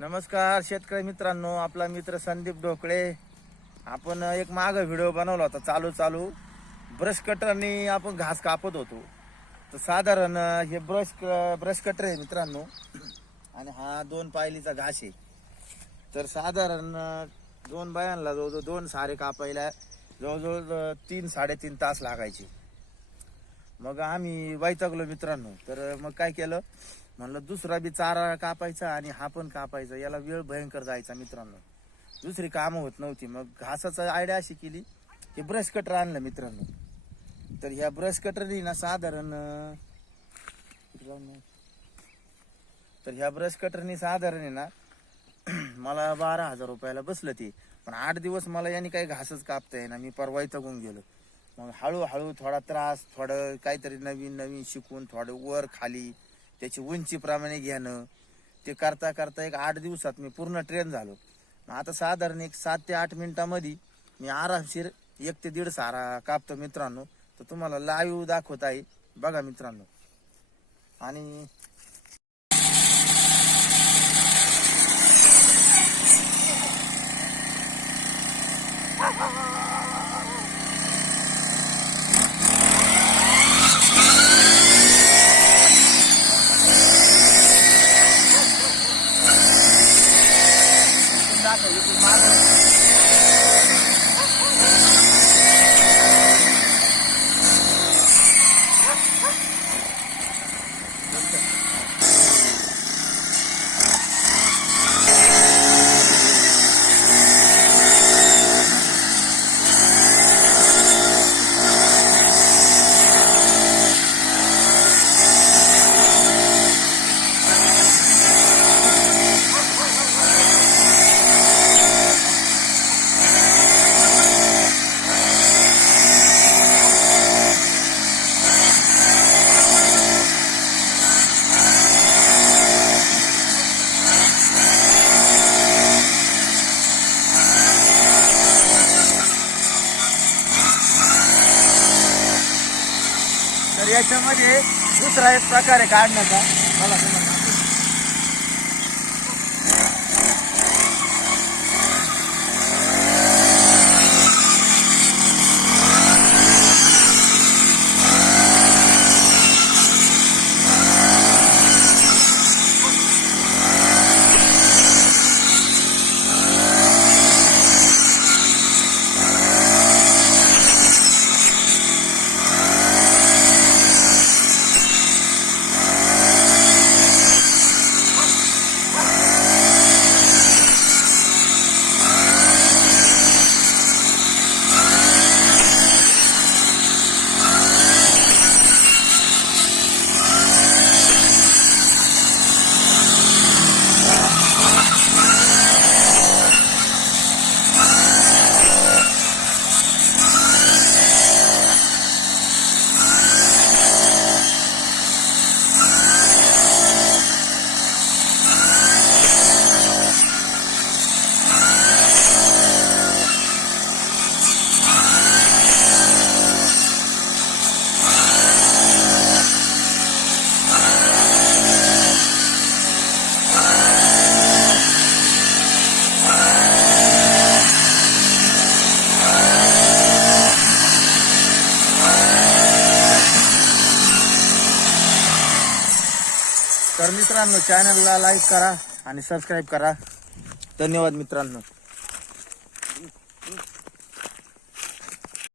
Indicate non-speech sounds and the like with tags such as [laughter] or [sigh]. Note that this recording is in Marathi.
नमस्कार शेतकरी मित्रांनो आपला मित्र संदीप ढोकळे. आपण एक मागं व्हिडिओ बनवला होता चालू चालू. ब्रश कटरनी आपण घास कापत होतो. तर साधारण हे ब्रश ब्रश कटर आहे मित्रांनो. आणि हा दोन पायलीचा घास आहे. तर साधारण दोन बायांना जवळजवळ दोन सारे कापायला जवळजवळ तीन साडेतीन तास लागायचे. मग आम्ही वैतागलो मित्रांनो. तर मग काय केलं? म्हणलं दुसरा बी चारा कापायचा आणि हा पण कापायचा. याला वेळ भयंकर जायचा मित्रांनो. दुसरी कामं होत नव्हती. मग घासाचा आयडिया अशी केली की ब्रश कटर आणलं मित्रांनो. तर ह्या ब्रश कटरनी ना साधारण तर ह्या ब्रश कटरनी साधारण आहे ना [clears throat] मला बारा हजार रुपयाला बसलं ते. पण आठ दिवस मला याने काही घासच कापता येईना. मी परवा वैतागून गेलो. मग हळूहळू थोडा त्रास थोडं काहीतरी नवीन नवीन शिकून थोडं वर खाली त्याची उंचीप्रमाणे घेणं ते करता करता एक आठ दिवसात मी पूर्ण ट्रेन झालो. मग आता साधारण एक सात ते आठ मिनिटामध्ये मी आरामशीर एक ते दीड सारा कापतो मित्रांनो. तर तुम्हाला लाईव्ह दाखवत आहे. बघा मित्रांनो. आणि [laughs] Bye. तर याच्यामध्ये दुसरा एक प्रकार आहे काढण्याचा. मला समजा तर मित्रांनो चॅनलला लाईक करा आणि सबस्क्राईब करा. धन्यवाद मित्रांनो.